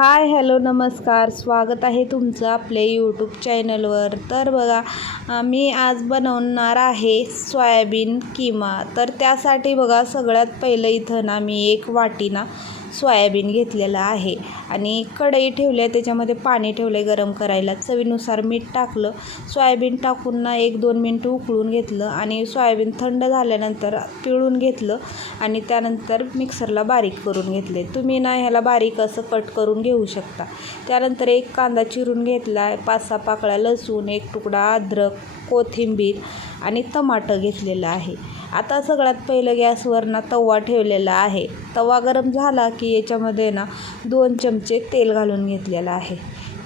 Hi hello नमस्कार. स्वागत आहे तुमचं आपले यूट्यूब चॅनलवर तर बघा मी आज बनवणार आहे सोयाबीन किमा. तर त्यासाठी बघा सगळ्यात पहिलं इथं ना मी एक वाटी ना सोयाबीन घेतलेलं आहे. आणि कढई ठेवली आहे त्याच्यामध्ये पाणी ठेवलं आहे गरम करायला. चवीनुसार मीठ टाकलं. सोयाबीन टाकून ना एक दोन मिनटं उकळून घेतलं आणि सोयाबीन थंड झाल्यानंतर पिळून घेतलं आणि त्यानंतर मिक्सरला बारीक करून घेतले. तुम्ही ना ह्याला बारीक असं कट करून घेऊ शकता. त्यानंतर एक कांदा चिरून घेतला आहे पाच सहा पाकळ्या लसूण एक तुकडा अद्रक कोथिंबीर आणि टमाटं घेतलेलं आहे. आता सगळ्यात पहिलं गॅसवर ना तवा ठेवलेला आहे. तवा गरम झाला की याच्यामध्ये ना दोन चमचे तेल घालून घेतलेलं आहे.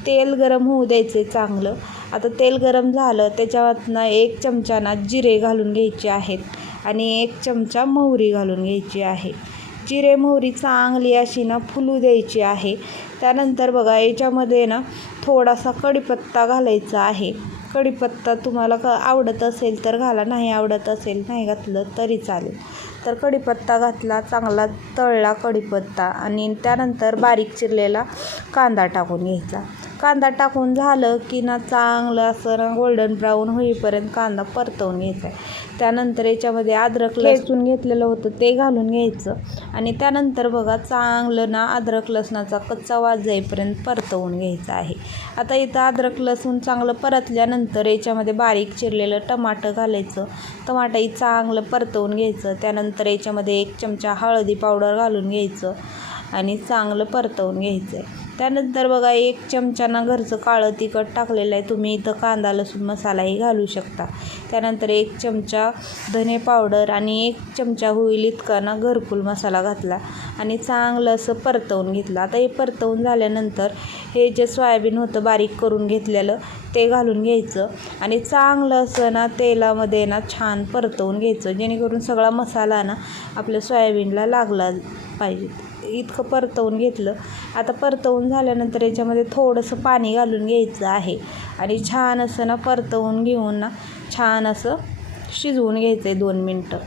तेल गरम होऊ द्यायचे चांगलं. आता तेल गरम झालं त्याच्यातनं एक चमचा ना जिरे घालून घ्यायचे आहेत आणि एक चमचा मोहरी घालून घ्यायची आहे. जिरे मोहरी चांगली अशी ना फुलू द्यायची आहे. त्यानंतर बघा याच्यामध्ये ना थोडासा कढीपत्ता घालायचा आहे. कढीपत्ता तुम्हाला क आवडत असेल तर घाला नाही आवडत असेल नाही घातलं तरी चालेल. तर कढीपत्ता घातला चांगला तळला कढीपत्ता आणि त्यानंतर बारीक चिरलेला कांदा टाकून घ्यायचा. कांदा टाकून झालं की ना चांगलं असं ना गोल्डन ब्राऊन होईपर्यंत कांदा परतवून घ्यायचा आहे. त्यानंतर याच्यामध्ये अद्रक लसूण घेतलेलं होतं ते घालून घ्यायचं. आणि त्यानंतर बघा चांगलं ना अद्रक लसणाचा कच्चा वाज जाईपर्यंत परतवून घ्यायचं आहे. आता इथं अद्रक लसूण चांगलं परतल्यानंतर याच्यामध्ये बारीक चिरलेलं टमाटं घालायचं. टमाटंही चांगलं परतवून घ्यायचं. त्यानंतर याच्यामध्ये एक चमचा हळदी पावडर घालून घ्यायचं. आणि चांगलं परतवून घ्यायचं आहे. त्यानंतर बघा एक चमचाना घरचं काळं तिखट टाकलेलं आहे. तुम्ही इथं कांदा लसूण मसालाही घालू शकता. त्यानंतर एक चमचा धने पावडर आणि एक चमचा होईल इतका ना घरकुल मसाला घातला आणि चांगलं असं परतवून घेतलं. आता हे परतवून झाल्यानंतर हे जे सोयाबीन होतं बारीक करून घेतलेलं ते घालून घ्यायचं. आणि चांगलं असं ना तेलामध्ये ना छान परतवून घ्यायचं जेणेकरून सगळा मसाला ना आपल्या सोयाबीनला लागला पाहिजे. इतकं परतवून घेतलं. आता परतवून झाल्यानंतर याच्यामध्ये थोडंसं पाणी घालून घ्यायचं आहे. आणि छान असं ना परतवून घेऊन ना छान असं शिजवून घ्यायचं आहे दोन मिनटं.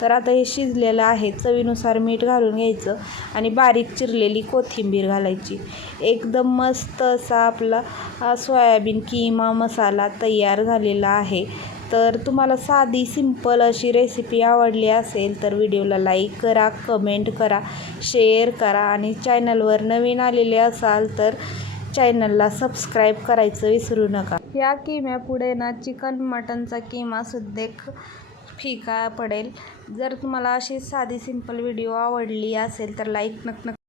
तर आता हे शिजलेलं आहे. चवीनुसार मीठ घालून घ्यायचं आणि बारीक चिरलेली कोथिंबीर घालायची. एकदम मस्त असा आपला हा सोयाबीन किमा मसाला तयार झालेला आहे. तर तुम्हाला साधी सिंपल अशी रेसिपी आवडली असेल तर व्हिडिओला लाईक करा कमेंट करा शेअर करा आणि चॅनलवर नवीन आलेले असाल तर चॅनलला सबस्क्राईब करायचं विसरू नका. या किम्यापुढे ना चिकन मटनचा किमा सुद्धा एक फिका पडेल. जर तुम्हाला अशी साधी सिंपल व्हिडिओ आवडली असेल तर लाईक नक नक